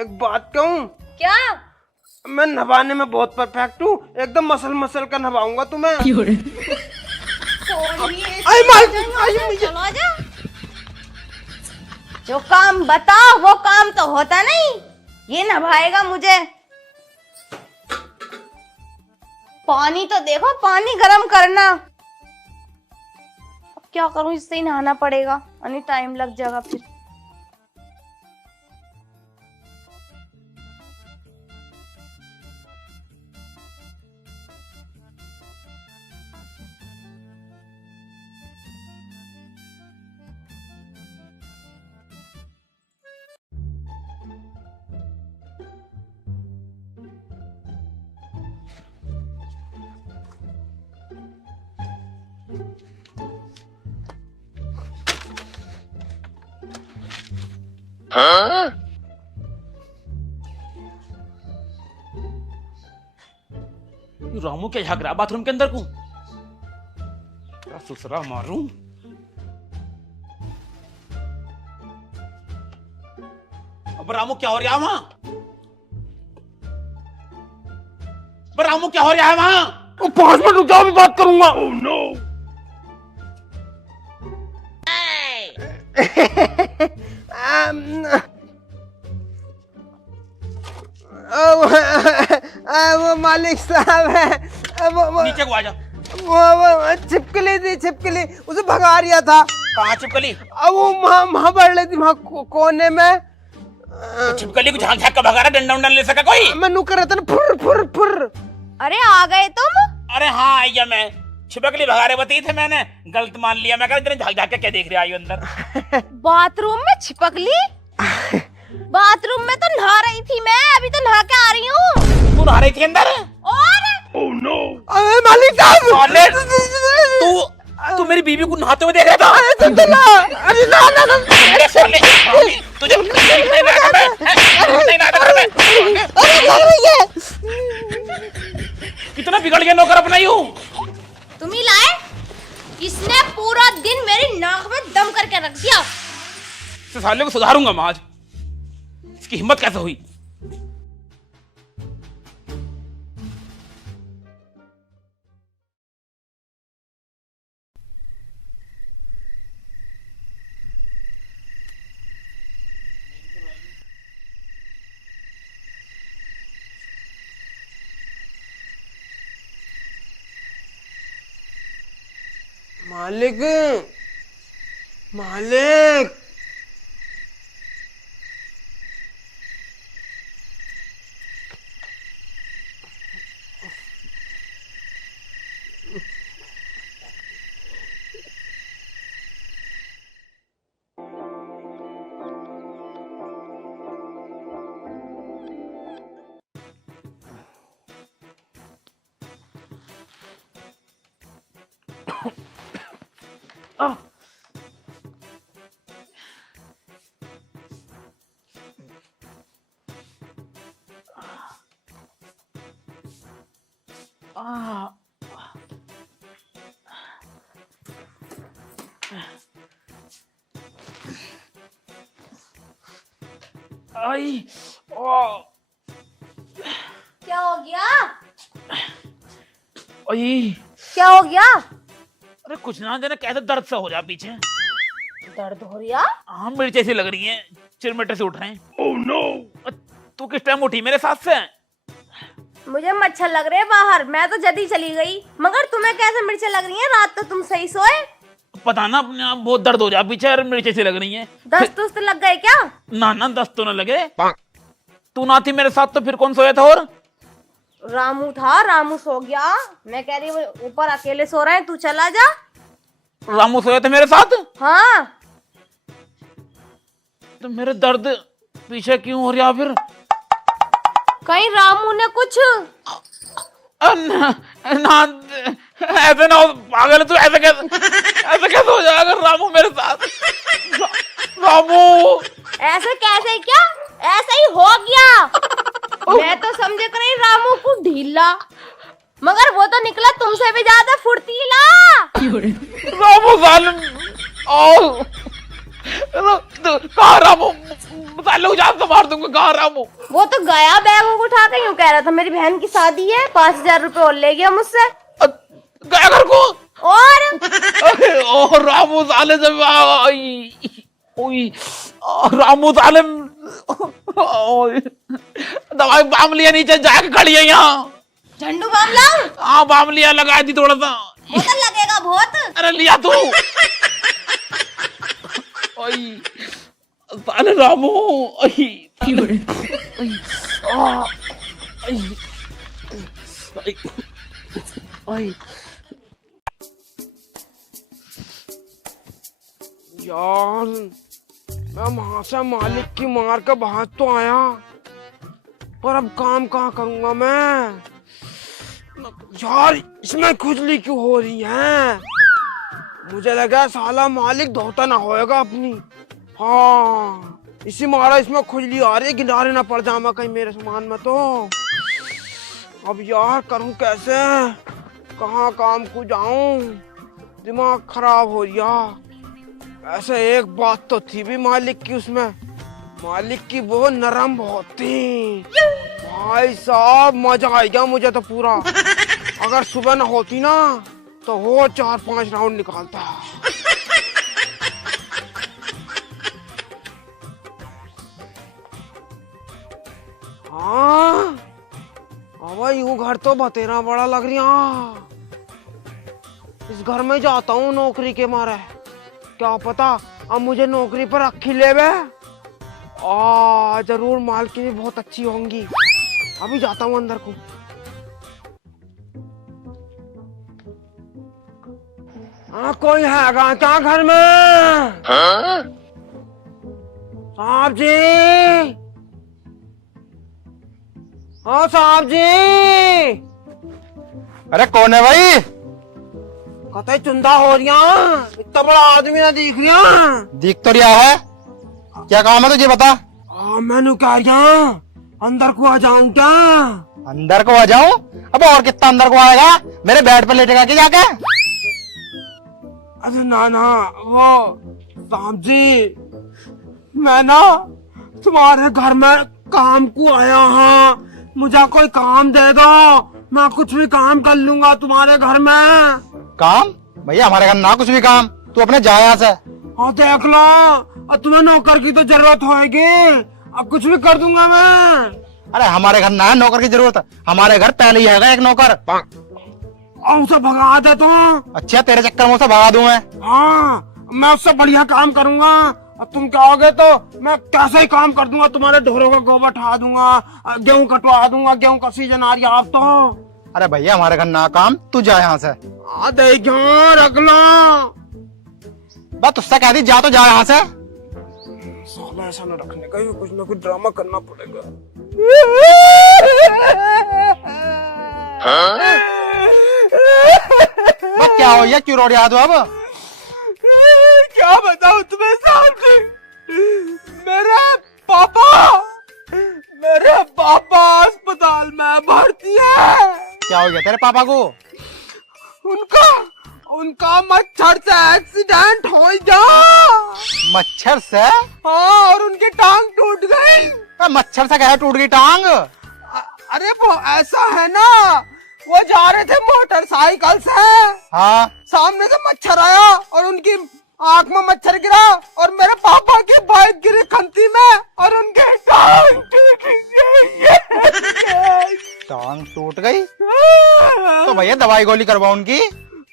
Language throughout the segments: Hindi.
एक बात कहूँ? क्या? मैं नहाने में बहुत परफेक्ट हूँ, एकदम मसल मसल कर नहाऊंगा तुम्हें। चलो जा। जो काम बताओ वो काम तो होता नहीं, ये नभाएगा मुझे। पानी तो देखो, पानी गरम करना। अब क्या करूं, इससे ही नहाना पड़ेगा, यानी टाइम लग जाएगा फिर। रामू क्या झाग रहा बाथरूम के अंदर को? क्या सुसरा मारूं? अब रामू क्या हो रहा है वहां? रामू क्या हो रहा है वहां? 5 मिनट रुक जाओ, भी बात करूंगा। Oh no. वो मालिक साहब है, वो नीचे को आ जा। वो छिपकली थी, छिपकली, उसे भगा रिया था। कहाँ छिपकली? अब वो वहां बढ़ रही थी, वहां कोने में। तो छिपकली को झांक झांक कर भगा रहा, डंडा उंडा ले सका कोई? मैं नु कर रहा था ना, फुर फुर फुर। अरे आ गए तुम? अरे हाँ आइया, मैं छिपकली भगा रहे बताई थे, मैंने गलत मान लिया। मैं कह झांक झांक के क्या देख रहे आई अंदर? बाथरूम में छिपकली? बाथरूम में तो नहा रही थी मैं, अभी तो नहा के आ रही हूँ। तू नहा रही थी अंदर? और ओह नो। अरे मालिक साहब, तू मेरी बीवी को नहाते हुए देख रहा था? अरे ना ना ना, तुझे कितना बिगड़ गया नौकर अपना यूं? तुम ही लाए? इसने पूरा दिन मेरी नाक में दम करके रख दिया। इस साले को सुधारूंगा मैं आज। इसकी हिम्मत कैसे हुई? मालिक, मालिक। आई क्या हो गया? आई क्या हो गया? अरे कुछ ना देना, कैसे दर्द सा हो रहा पीछे। दर्द हो रहा? हाँ मिर्ची सी लग रही है, चिरमिटे से उठ रहे हैं। Oh no. तू किस टाइम उठी मेरे साथ से? मुझे मच्छर लग रहे हैं बाहर, मैं तो जल्दी चली गई। मगर तुम्हें कैसे मिर्चें लग रही हैं? रात तो तुम सही सोए। पता ना, अपने आप बहुत दर्द हो जा पीछे, मिर्ची सी लग रही है। दस्त उस्त लग गए क्या? ना ना, दस्त तो ना लगे। तू ना थी मेरे साथ तो फिर कौन सोया था? और रामू था, रामू सो गया। मैं कह रही हूँ ऊपर अकेले सो रहे हैं, तू चला जा। रामू सोया था मेरे साथ? हाँ। तो मेरे दर्द पीछे क्यों हो रहा फिर? कहीं रामू ने कुछ? ना, ऐसे ना हो पागल, तू ऐसे कैसे हो जाएगा? रामू मेरे साथ, रामू ऐसे कैसे? क्या ऐसा ही हो गया? मैं तो समझे कर रही रामू को ढीला, मगर वो तो निकला तुमसे भी ज्यादा फुर्तीला। रामू जालिम। कहाँ रामू? कालू जान तो मार दूंगा। कहाँ रामू? वो तो गया बैग को उठा के, यूं कह रहा था मेरी बहन की शादी है, 5,000 रुपए और ले गया मुझसे। गया घर को? और रामू साले से रामू साले दवाई बाम लिया, नीचे जाके खड़ी है यहाँ। झंडू बाम लाऊं? हाँ बाम लिया, लगा दी थोड़ा सा। वो तो लगेगा बहुत। अरे लिया तू। साले रामू। यार मैं वहां से मालिक की मार के भाग तो आया, पर अब काम कहाँ करूंगा मैं। यार इसमें खुजली क्यों हो रही है? मुझे लगा साला मालिक धोता ना होएगा अपनी। हाँ इसी मारा इसमें खुजली आ रही है, गिनारे ना पड़ जाऊंगा कहीं मेरे सामान में तो। अब यार करूं कैसे, कहाँ काम को जाऊं, दिमाग खराब हो गया। ऐसे एक बात तो थी भी मालिक की, उसमें मालिक की वो नरम बहुत थी। भाई साहब मजा आ गया मुझे तो पूरा। अगर सुबह न होती ना तो वो 4-5 राउंड निकालता। हाँ अब यूं घर तो बतेरा बड़ा लग रहा। इस घर में जाता हूँ नौकरी के मारे, क्या पता अब मुझे नौकरी पर रखी ले बे। जरूर मालकिन भी बहुत अच्छी होंगी। अभी जाता हूँ अंदर को। कोई हैगा क्या घर में? साहब जी, हाँ साहब जी। अरे कौन है भाई? कतई चुंदा हो रही, इतना बड़ा आदमी ना दिख रहा। दिख तो रिया है, क्या काम है तुझे बता। मैंने कह रहा अंदर को आ जाऊं क्या? अंदर को आ जाऊं? अब और कितना अंदर को आएगा, मेरे बेड पर लेटेगा क्या जाके? अरे ना ना वो साहब जी, मैं ना तुम्हारे घर में काम को आया हूँ, मुझे कोई काम दे दो, मैं कुछ भी काम कर लूंगा तुम्हारे घर में। काम? भैया हमारे घर ना कुछ भी काम, तू अपने जा यहाँ से। हाँ देख लो, और तुम्हें नौकर की तो जरूरत होगी, अब कुछ भी कर दूंगा मैं। अरे हमारे घर ना है नौकर की जरूरत, हमारे घर पहले ही है एक नौकर। और उसे भगा दे तो। अच्छा तेरे चक्कर में उसे भगा दूं मैं? हाँ मैं उससे बढ़िया काम करूंगा, और तुम कहोगे तो मैं कैसे ही काम कर दूंगा। तुम्हारे ढोरों का गोबर उठा दूंगा, गेहूं कटवा दूंगा, गेहूं का सीजन आ रही है आप तो। अरे भैया हमारे घर ना काम, तू जा यहाँ से। रख लो, बस उससे कह दी जा तो जा यहाँ से। साला ऐसा न रखने का, कुछ ना कुछ ड्रामा करना पड़ेगा। बस क्या हो, ये क्यों रो रहा तू अब? क्या बताऊं तुम्हें साहब जी, मेरे पापा अस्पताल में भर्ती है। क्या हो गया तेरे पापा को? उनका मच्छर से एक्सीडेंट हो गया। मच्छर से? हाँ, और उनकी टांग टूट गई। मच्छर से क्या टूट गई टांग? अरे वो ऐसा है ना, वो जा रहे थे मोटरसाइकिल से, हाँ सामने से मच्छर आया और उनकी आंख में मच्छर गिरा, और मेरे पापा की बाइक गिरी खंती में, और उनकी टांग टूट गई। टांग टूट गई? तो भैया दवाई गोली करवा उनकी।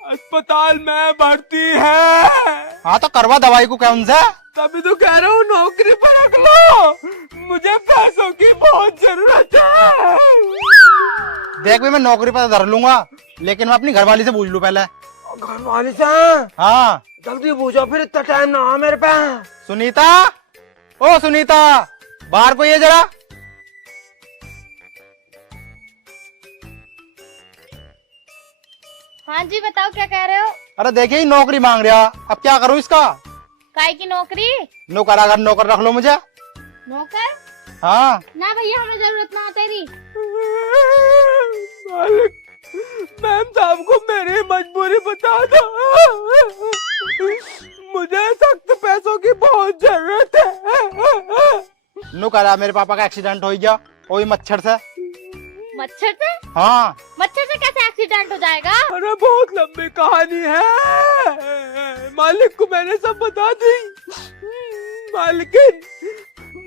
अस्पताल में भर्ती है। हाँ तो करवा दवाई को क्या उनसे। तभी तो कह रहा हूँ नौकरी पर रख लो, मुझे पैसों की बहुत जरूरत है। देख भी मैं नौकरी पर धर लूंगा, लेकिन मैं अपनी घरवाली से पूछ लूं पहले। घरवाली से? हाँ जल्दी पूछो, फिर इतना टाइम ना हो मेरे पास। सुनीता, ओ सुनीता, बाहर को ये जरा। हाँ जी बताओ क्या कह रहे हो? अरे देखिए नौकरी मांग रहा, अब क्या करूं इसका? काय की नौकरी? नौकर, अगर नौकर रख लो मुझे। नौकर? हाँ ना भैया हमें जरूरत ना तेरी। मालिक, मैम साहब को मेरी मजबूरी बता दो, मुझे सख्त पैसों की बहुत जरूरत है। नु करा मेरे पापा का एक्सीडेंट हो गया वही मच्छर से। मच्छर से? हाँ मच्छर से कैसे एक्सीडेंट हो जाएगा? अरे बहुत लंबी कहानी है, मालिक को मैंने सब बता दी। मालिकिन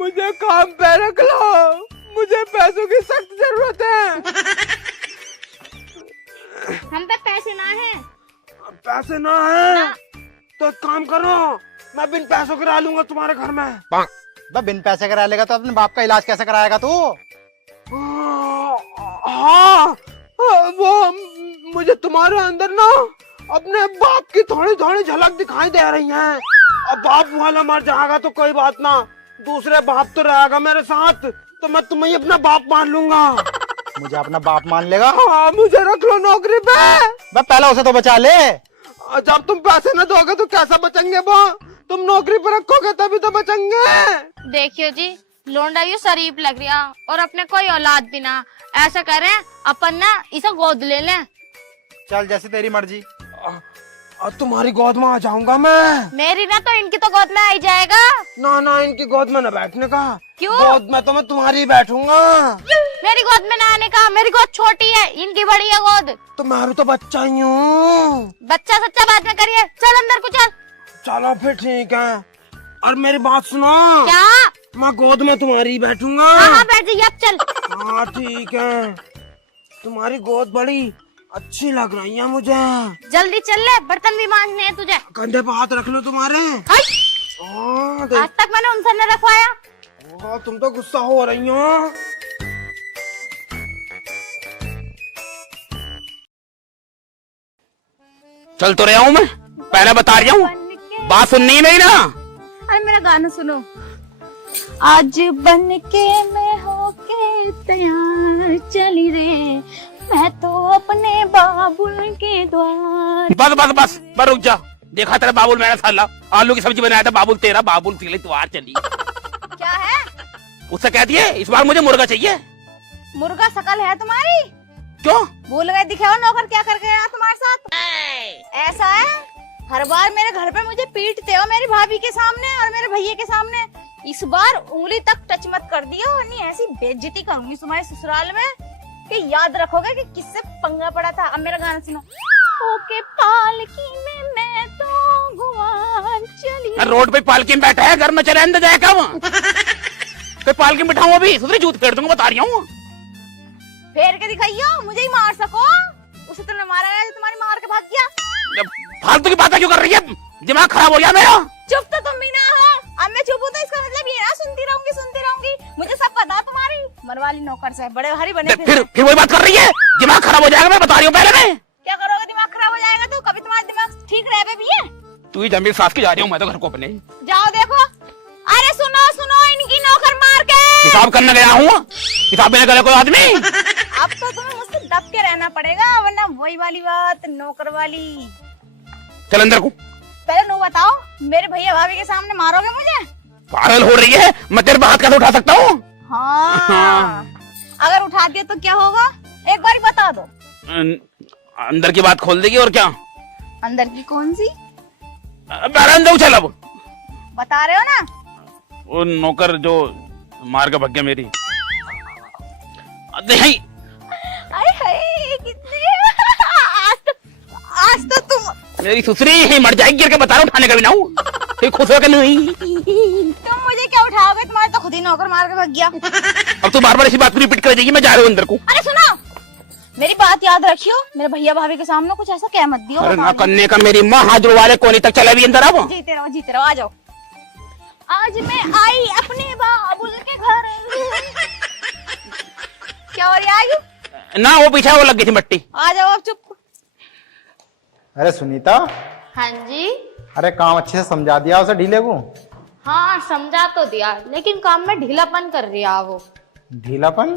मुझे काम पे रख लो, मुझे पैसों की सख्त जरूरत है। हम पे पैसे ना है। पैसे ना है तो एक काम करो, मैं बिन पैसों करा लूंगा तुम्हारे घर में। बिन पैसे करा लेगा तो अपने बाप का इलाज कैसे कराएगा तू? हाँ वो मुझे तुम्हारे अंदर ना अपने बाप की थोड़ी थोड़ी झलक दिखाई दे रही है। अब बाप वाला मर जाएगा तो कोई बात ना, दूसरे बाप तो रहेगा मेरे साथ, तो मैं तुम्हें अपना बाप मान लूंगा। मुझे अपना बाप मान लेगा? हाँ मुझे रख लो नौकरी पे। पहले उसे तो बचा ले। जब तुम पैसे न दोगे तो कैसा बचेंगे वो? तुम नौकरी पर रखोगे तभी तो बचेंगे। देखियो जी, लोंडा यू शरीफ लग रहा और अपने कोई औलाद भी ना। ऐसा करें अपन ना इसे गोद ले लें। चल जैसे तेरी मर्जी। तुम्हारी गोद में आ जाऊंगा मैं। मेरी ना तो इनकी तो गोद में आ ही जाएगा। ना इनकी गोद में न बैठने का। क्यों? गोद में तो मैं तुम्हारी बैठूंगा। मेरी गोद में ना आने का, मेरी गोद छोटी है, इनकी बड़ी है गोद। तो मैं तो बच्चा ही हूँ। बच्चा सच्चा बात में करिए, चल अंदर को चल। चलो फिर ठीक है, और मेरी बात सुनो। क्या? मैं गोद में तुम्हारी बैठूंगा। हाँ बैठ जाइए, अब चल। हाँ ठीक है, तुम्हारी गोद बड़ी अच्छी लग रही है मुझे। जल्दी चल ले, बर्तन भी मांजने हैं तुझे। कंधे पे हाथ रख लो तुम्हारे। आज तक मैंने उनसे न रखवाया। तुम तो गुस्सा हो रही हो। चल तो रहा हूँ मैं, पहले बता रहा हूँ, बात सुननी है मेरी ना। अरे मेरा गाना सुनो। आज बन के मैं होके तैयार चली रे, मैं तो अपने बाबुल के द्वार। बस रुक जा। देखा तेरा बाबुल, मैंने साला आलू की सब्जी बनाया था, बाबुल तेरा, बाबुल तिले द्वार चली। क्या है? उससे कह दिए इस बार मुझे मुर्गा चाहिए। मुर्गा शकल है तुम्हारी? क्यों? भूल गए दिखाओ नौकर क्या कर गया तुम्हारे साथ। ऐसा है, हर बार मेरे घर पे मुझे पीटते हो मेरी भाभी के सामने और मेरे भैया के सामने। इस बार उंगली तक टच मत कर दियो, वरनी ऐसी बेइज्जती करूंगी तुम्हारे ससुराल में कि याद रखोगे कि किससे पंगा पड़ा था। अब मेरा गाना सुनो। ओके पालकी में मैं तो गुआर चली। रोड पे पालकी में बैठा है, घर में चले अंदर जाएगा वो। तो पालकी में बिठाऊं अभी, सुधरी जूत फेर दूंगा, बता रही हूँ। फेर के दिखाइयो, मुझे ही मार सको। उसे तुमने मारा है जो तुम्हारी मार के भाग गया। फालतू की बातें क्यों कर रही है, दिमाग खराब हो गया मेरा। चुप तो तुम भी ना हो। अब मैं चुप हूँ तो इसका मतलब ये ना सुनती रहूंगी। मुझे सब पता तुम्हारी मरवाली नौकर से बड़े भारी बने। फिर वही बात कर रही है, दिमाग खराब हो जाएगा, मैं बता रही हूँ पहले मैं। क्या करोगे? दिमाग खराब हो जाएगा तो कभी तुम्हारा दिमाग ठीक रहे भी है। तू ही जमीन साफ की जा रही हूँ, मैं तो घर को अपने। जाओ देखो। अरे सुनो इनकी नौकर मार के। हिसाब करने गया हूँ, हिसाब देने गया कोई आदमी। अब तो तुम्हें मुझसे दब के रहना पड़ेगा, वरना वही वाली बात नौकर वाली। चल अंदर को। पहले नो बताओ, मेरे भैया भाभी के सामने मारोगे मुझे? पागल हो रही है, मैं तेरे हाथ कैसे उठा सकता हूँ? हाँ। अगर उठा दिया तो क्या होगा, एक बार बता दो। अंदर की बात खोल देगी और क्या? अंदर की कौन सी? अंदर चल। अब बता रहे हो ना? वो नौकर जो मार के भाग गया मेरी। नहीं कितने आज तो तुम मेरी सुसरी ही मर जाएगी, गिर के बता रहा हूँ, उठाने का भी ना हूँ। खुश होकर नहीं। तुम मुझे क्या उठाओगे? तुम्हारे तो खुद ही नौकर मार के भाग गया। अब तू बार-बार इसी बात को रिपीट कर देगी, मैं जा रहा हूँ अंदर को। अरे सुनो, मेरी बात याद रखियो, मेरे भैया भाभी के सामने कुछ ऐसा कह मत दियो। अरे ना करने का, मेरी माँ हाथ जुड़वाले कोनी तक चला भी अंदर। अब जीते रहो, आ जाओ। आज मैं आई अपने बाबुल के घर। क्या हो रही है? ना वो पीछे वो लग गई थी मट्टी। आ जाओ अब, चुप। अरे सुनीता। हाँ जी। अरे काम अच्छे से समझा दिया उसे ढीले को? हाँ समझा तो दिया, लेकिन काम में ढीलापन कर रहा वो। ढीलापन?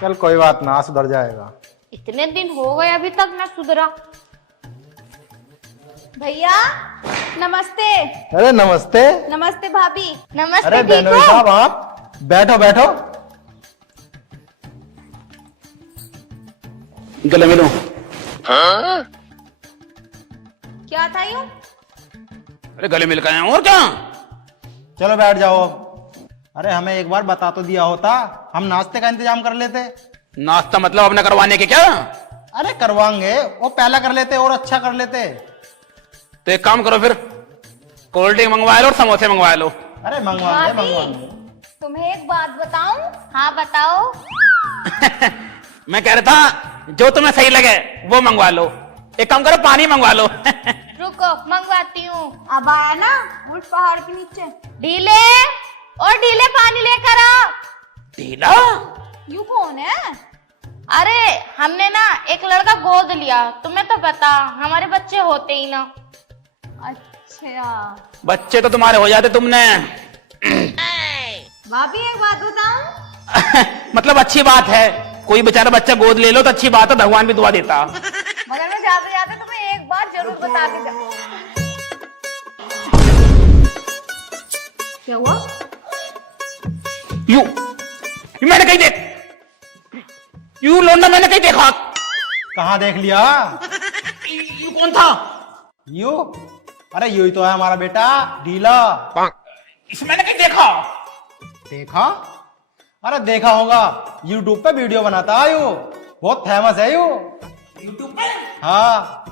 चल कोई बात ना, सुधर जाएगा। इतने दिन हो गए अभी तक ना सुधरा। भैया नमस्ते। अरे नमस्ते। नमस्ते भाभी। नमस्ते। अरे बेनोई साहब आप बैठो। गले मिलो। क्या था यूं? अरे गले मिल गए और क्या? चलो बैठ जाओ अब। अरे हमें एक बार बता तो दिया होता, हम नाश्ते का इंतजाम कर लेते। नाश्ता मतलब अपने करवाने के क्या? अरे करवाएंगे, वो पहला कर लेते और अच्छा कर लेते। तो एक काम करो फिर, कोल्ड ड्रिंक मंगवा लो और समोसे मंगवा लो। अरे मंगवाएंगे भाभी, मंगवाएंगे। तुम्हें एक बात बताऊं? हाँ बताओ। मैं कह रहा था जो तुम्हें सही लगे वो मंगवा लो। एक काम करो, पानी मंगवा लो। रुको मंगवाती हूँ। अब आया ना उस पहाड़ के नीचे। ढीले और ढीले पानी लेकर आ। ढीला? यू कौन है? अरे हमने ना एक लड़का गोद लिया, तुम्हें तो पता हमारे बच्चे होते ही ना। अच्छा बच्चे तो तुम्हारे हो जाते तुमने। भाभी एक बात बताऊं? मतलब अच्छी बात है, कोई बेचारा बच्चा गोद ले लो तो अच्छी बात है, भगवान भी दुआ देता। मगर मैं जाते जाते तुम्हें एक बात जरूर बता के जाऊं। क्या हुआ? यू मैंने कहीं यू लौंडा मैंने कहीं देखा। कहाँ देख लिया? यू कौन था? यू? अरे यू ही तो है हमारा बेटा ढीला। इसे मैंने कहीं देखा। देखा? अरे देखा होगा, यूट्यूब पे वीडियो बनाता है यू, बहुत फेमस है यू। यूट्यूब पे? हाँ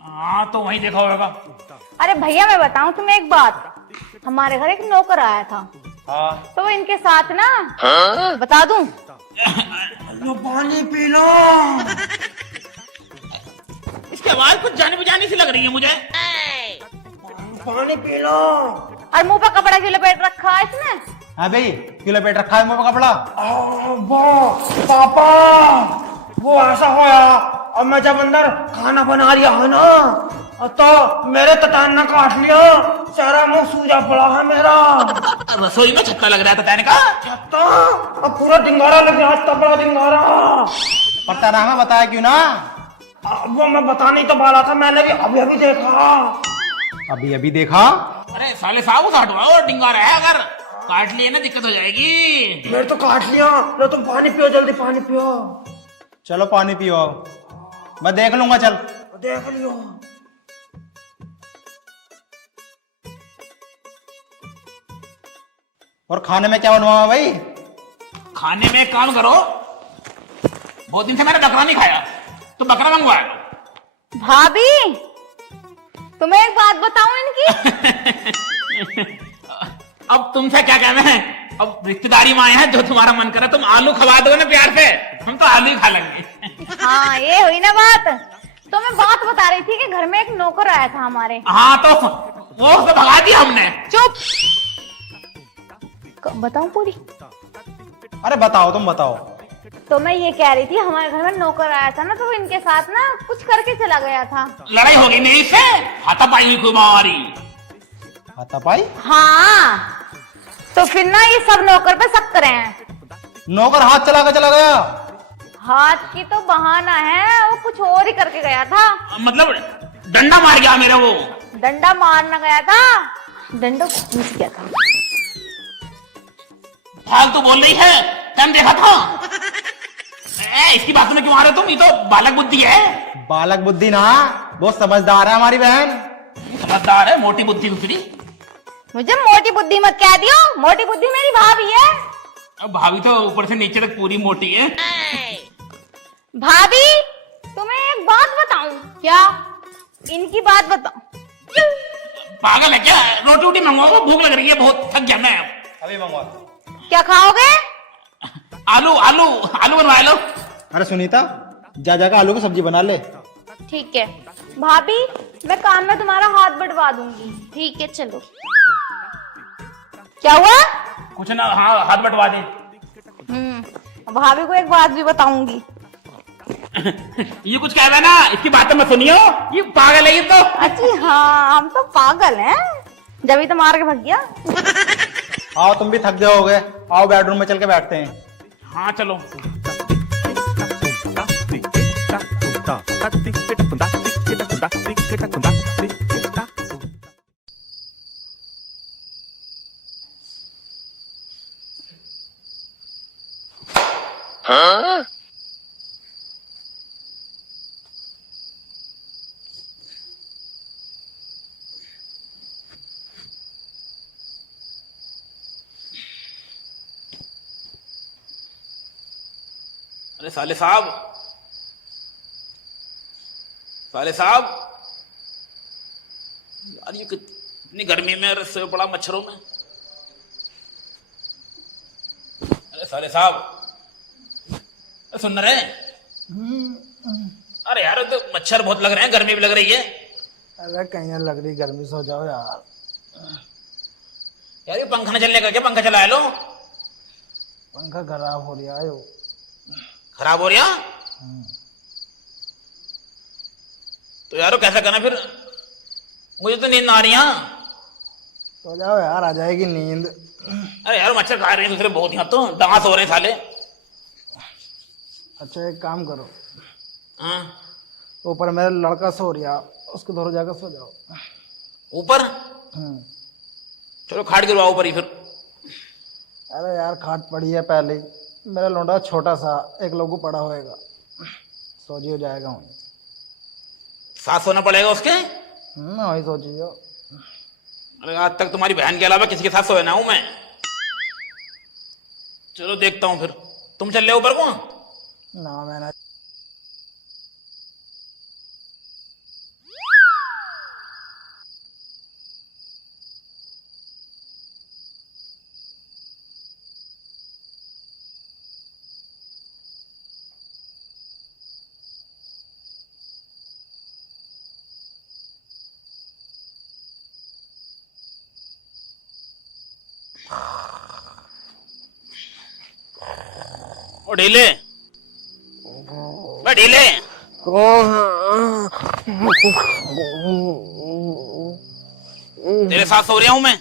हाँ तो वहीं देखा होगा। अरे भैया मैं बताऊं तुम्हें एक बात, हमारे घर एक नौकर आया था, हाँ। तो वो इनके साथ ना बता दूं? लो पानी पी लो। इसकी आवाज कुछ जानी बुझानी सी लग रही है मुझे। पानी पी लो। और मुंह पे कपड़ा क्यों लपेट रखा है इसने? हाँ भाई क्यों लपेट रखा है मुंह पे कपड़ा? वो पापा, वो ऐसा होया और मैं जब अंदर खाना बना रहा है ना तो मेरे ततान ने काट लिया, सारा मुंह सूजा पड़ा है मेरा। रसोई में छक्का लग रहा था तैने का? छत्ता अब पूरा डिंगारा लग गया, इतना बड़ा डिंगारा। पता ना हमें बताया क्यों ना? वो मैं बताने तो वाला था, मैंने भी अभी अभी देखा। अभी अभी देखा? अरे साले साहब उस हटवा और डिंगारा है, अगर काट लिए ना दिक्कत हो जाएगी। मेरे तो काट लिया। लो तुम पानी पियो, जल्दी पानी पियो। चलो पानी पियो, मैं देख लूंगा। चल देख लियो। और खाने में क्या बनवाओ भाई? खाने में एक काम करो, बहुत दिन से मैंने बकरा नहीं खाया, तो बकरा मंगवा लो। भाभी तुम्हें एक बात बताऊं इनकी? अब तुमसे क्या कहना है, अब रिश्तेदारी में आए हैं, जो तुम्हारा मन करे तुम आलू खवा दो ना प्यार से, हम तो आलू ही खा लेंगे। हाँ ये हुई ना बात। तो मैं बात बता रही थी कि घर में एक नौकर आया था हमारे। हाँ तो वो तो भगा दिया हमने। चुप। बताऊं पूरी? अरे बताओ, तुम बताओ। तो मैं ये कह रही थी हमारे घर में नौकर आया था ना, तो वो इनके साथ ना कुछ करके चला गया था। लड़ाई होगी मेरी से, हाथापाई हुई खूब हमारी। हाथापाई? हाँ तो फिर ना ये सब नौकर पे शक करे हैं। नौकर हाथ चला के चला गया? हाथ की तो बहाना है, वो कुछ और ही करके गया था। मतलब डंडा मार गया मेरा वो? डंडा मारना गया था, डंडा घूस गया था। फालतू बोल रही है, टाइम देखा था। इसकी बात में क्यों आ रहे तुम, ये तो बालक बुद्धि है। बालक बुद्धि ना, बहुत समझदार है हमारी बहन। समझदार है, मोटी बुद्धि दूसरी। मुझे मोटी बुद्धि मत कह दियो, मोटी बुद्धि मेरी भाभी है। अब भाभी तो ऊपर से नीचे तक पूरी मोटी है। भाभी तुम्हें एक बात बताऊं? क्या? इनकी बात बताऊं? पागल है क्या? रोटी वोटी मंगवाओ, भूख लग रही है बहुत, थक गया मैं। अभी मंगवा। क्या खाओगे? आलू आलू आलू बनवा लो। अरे सुनीता, जा जाकर आलू की सब्जी बना ले। ठीक है भाभी, मैं काम में तुम्हारा हाथ बंटवा दूंगी। ठीक है चलो। क्या हुआ? कुछ ना, हाँ हाथ बंटवा दे। भाभी को एक बात भी बताऊंगी। ये कुछ कह रहा है ना, इसकी बातें मत सुनियो, ये पागल है ये तो। अच्छी हाँ, हम तो पागल हैं, जब ही तो मार के भग गया। आओ तुम भी थक गए होगे, आओ बेडरूम में चल के बैठते हैं। हाँ चलो। हाँ? अरे साले साहब, साले साहब यार, ये कितनी गर्मी में रस्से पड़ा मच्छरों में। अरे साले साहब, सुन रहे हैं? अरे यार, तो मच्छर बहुत लग रहे हैं, गर्मी भी लग रही है। अरे कहीं लग रही गर्मी, सो जाओ यार। यार ये पंखा न चलने का क्या? पंखा चला लो। पंखा खराब हो रहा है। खराब हो रहा? तो यार कैसा करना फिर? मुझे तो नींद आ रही है। सो जाओ यार, आ जाएगी नींद। अरे यार मच्छर खा रहे हैं दूसरे बहुत, यहाँ तो डांस हो रहे हैं साले। अच्छा एक काम करो, हाँ ऊपर मेरा लड़का सो रहा, उसको धरो जाकर सो जाओ। ऊपर? चलो खाट गिरवाओ ऊपर ही फिर। अरे यार खाट पड़ी है पहले ही, मेरा लौंडा छोटा सा एक लोगों पड़ा होएगा, सोजी हो जाएगा वहीं। साथ सोना पड़ेगा उसके? वही सोचिए। अरे आज तक तुम्हारी बहन के अलावा किसी के साथ सोया ना हूं मैं। चलो देखता हूं फिर। तुम चल रहे ऊपर को? ना मैंने। ओ ढीले, ढीले तेरे साथ सो रहा हूं मैं।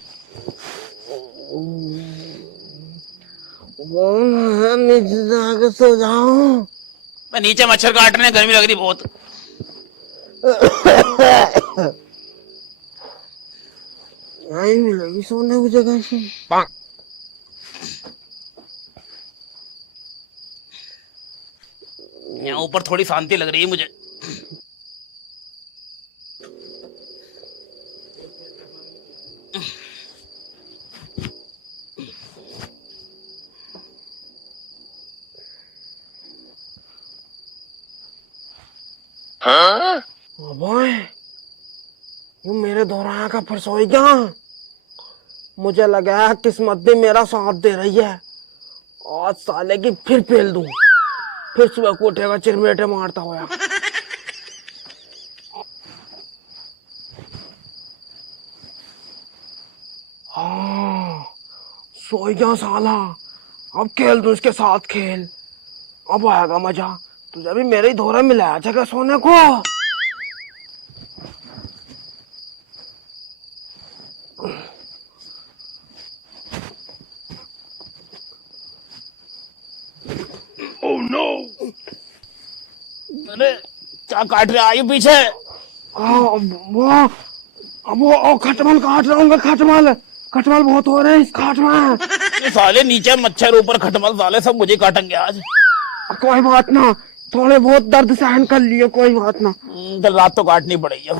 नीचे जाकर सो जाओ। मैं नीचे मच्छर काट रहे हैं, गर्मी लग रही बहुत। यही मिलेगी सोने की जगह से। यहाँ ऊपर थोड़ी शांति लग रही है मुझे। बॉय, ये मेरे दोहराया का फिर सोई क्या? मुझे लगा किस्मत भी मेरा साथ दे रही है। आज साले की फिर पेल दूं, फिर सुबह को उठेगा चिरमेटे मारता हुआ। हाँ सोई गया साला, अब खेल दूं इसके साथ खेल, अब आएगा मजा। तुझे भी मेरे ही धोरा मिलाया जगह सोने को। Oh no! अरे क्या काट रहे आयु पीछे? वो खटमल काट रहा हूँ। खटमल बहुत हो रहे हैं इस खाट में। ये साले नीचे मच्छर, ऊपर खटमल, साले सब मुझे काटेंगे आज। कोई बात ना, थोड़े बहुत दर्द सहन कर लियो, कोई बात ना। कल रात तो काटनी पड़ेगी अब।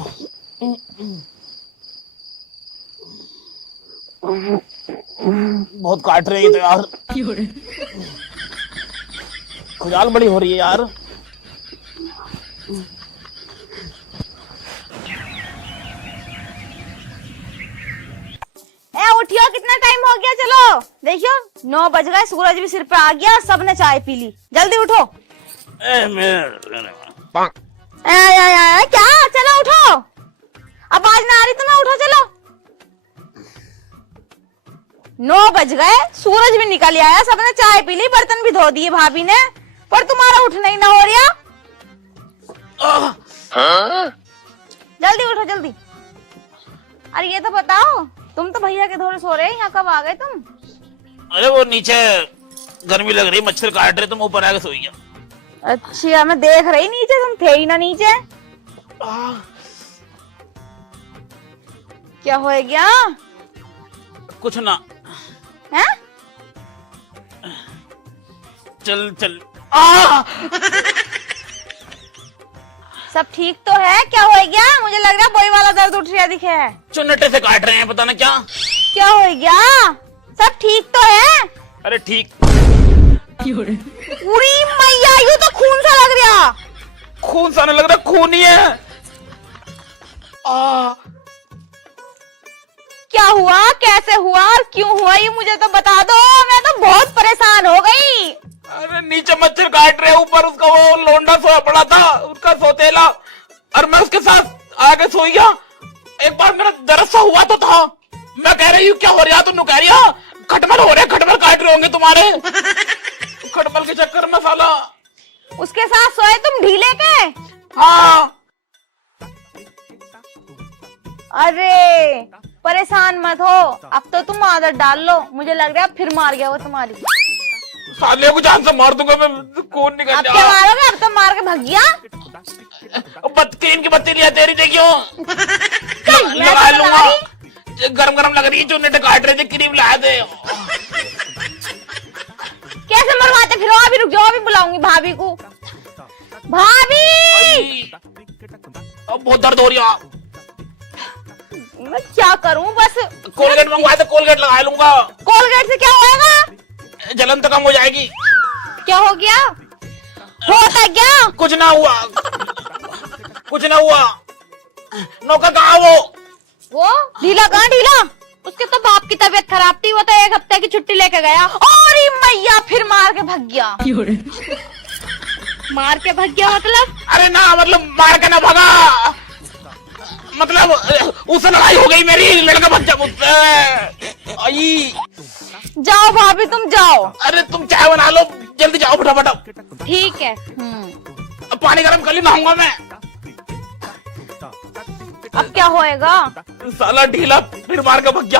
बहुत काट रहे हैं तो यार, खुजाल बड़ी हो रही है यार। उठियो, कितना टाइम हो गया? चलो देखियो 9 बज गए, सूरज भी सिर पे आ गया, सबने चाय पी ली। जल्दी उठो। क्या? चलो उठो, आवाज ना आ रही तुम्हें? उठो चलो। 9 बज गए, सूरज भी निकल आया, सबने चाय पी ली, बर्तन भी धो दिए भाभी ने, पर तुम्हारा उठना ही ना हो रहा। जल्दी उठो जल्दी। अरे ये तो बताओ, तुम तो भैया के धोरे सो रहे, यहाँ कब आ गए तुम? अरे वो नीचे गर्मी लग रही, मच्छर काट रहे, तुम ऊपर आके सोई गया। अच्छा, मैं देख रही नीचे, तुम थे ही ना नीचे। क्या हो गया? कुछ ना है? चल चल। सब ठीक तो है? क्या हो गया? मुझे लग रहा है बोई वाला दर्द उठ रहा दिखे है। चुन्नटे से काट रहे हैं, पता ना क्या। क्या हो गया? सब ठीक तो है? अरे ठीक। पूरी मैया, यू खून सा लग रहा। खून सा नहीं लग रहा, खून ही है। क्या हुआ, कैसे हुआ और क्यों हुआ ये मुझे तो बता दो, मैं तो बहुत परेशान हो गई। अरे नीचे मच्छर काट रहे, ऊपर उसका वो लोंडा सोया पड़ा था, उसका सोतेला, और मैं उसके साथ आगे सोई गया। एक बार मेरा दर्द सा हुआ तो था। मैं कह रही हूँ क्या हो रहा, तुम कह रही हो खटमल हो रहे, खटमल काट रहे होंगे तुम्हारे। खटमल के चक्कर में साला। उसके साथ सोए तुम ढीले के? हाँ। अरे परेशान मत हो, अब तो तुम आदत डाल लो, मुझे लग रहा है फिर मार गया वो तुम्हारी। साले को जान से मार दूंगा मैं, कौन निकल अब क्या मारोगे, अब तो मार के भाग गया। क्रीम की बत्ती लिया तेरी, देखियो मैं लगा तो लूंगा। लगा गरम गरम लग रही है, चूने काट रहे थे, क्रीम ला दे। कैसे मरवाते फिर, अभी रुक जाओ, अभी बुलाऊंगी भाभी को। भाभी अब बहुत दर्द हो रही है। मैं क्या करूं, बस कोलगेट मंगवाए तो कोलगेट लगा लूंगा। कोलगेट से क्या होएगा? जलन तो कम हो जाएगी। क्या हो गया, होता क्या? कुछ ना हुआ, कुछ ना हुआ। नौकर कहाँ वो ढीला कहाँ ढीला? उसके तो बाप की तबीयत खराब थी, वो तो 1 हफ्ते की छुट्टी लेके गया। और मैया फिर मार के भाग गया। मार के भाग गया मतलब? अरे ना, मतलब मार के ना भागा, मतलब उससे लड़ाई हो गई मेरी, लड़का बच्चा मुझसे। आई जाओ भाभी तुम जाओ। अरे तुम चाय बना लो, जल्दी जाओ फटाफट। ठीक है। अब पानी गर्म कर ली, नहाऊंगा मैं। अब क्या होएगा? साला ढीला फिर मार के भाग गया।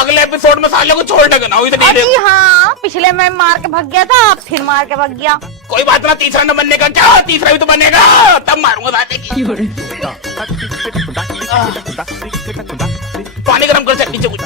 अगले एपिसोड में साले को छोड़ने का ना हुई तो ढीले। अजी हाँ, पिछले में मार के भाग गया था, अब फिर मार के भाग गया। कोई बात ना, तीसरा न बनने का क्या, तीसरा भी तो बनेगा, तब मारूंगा साले की। पानी गर्म कर, नीचे कुछ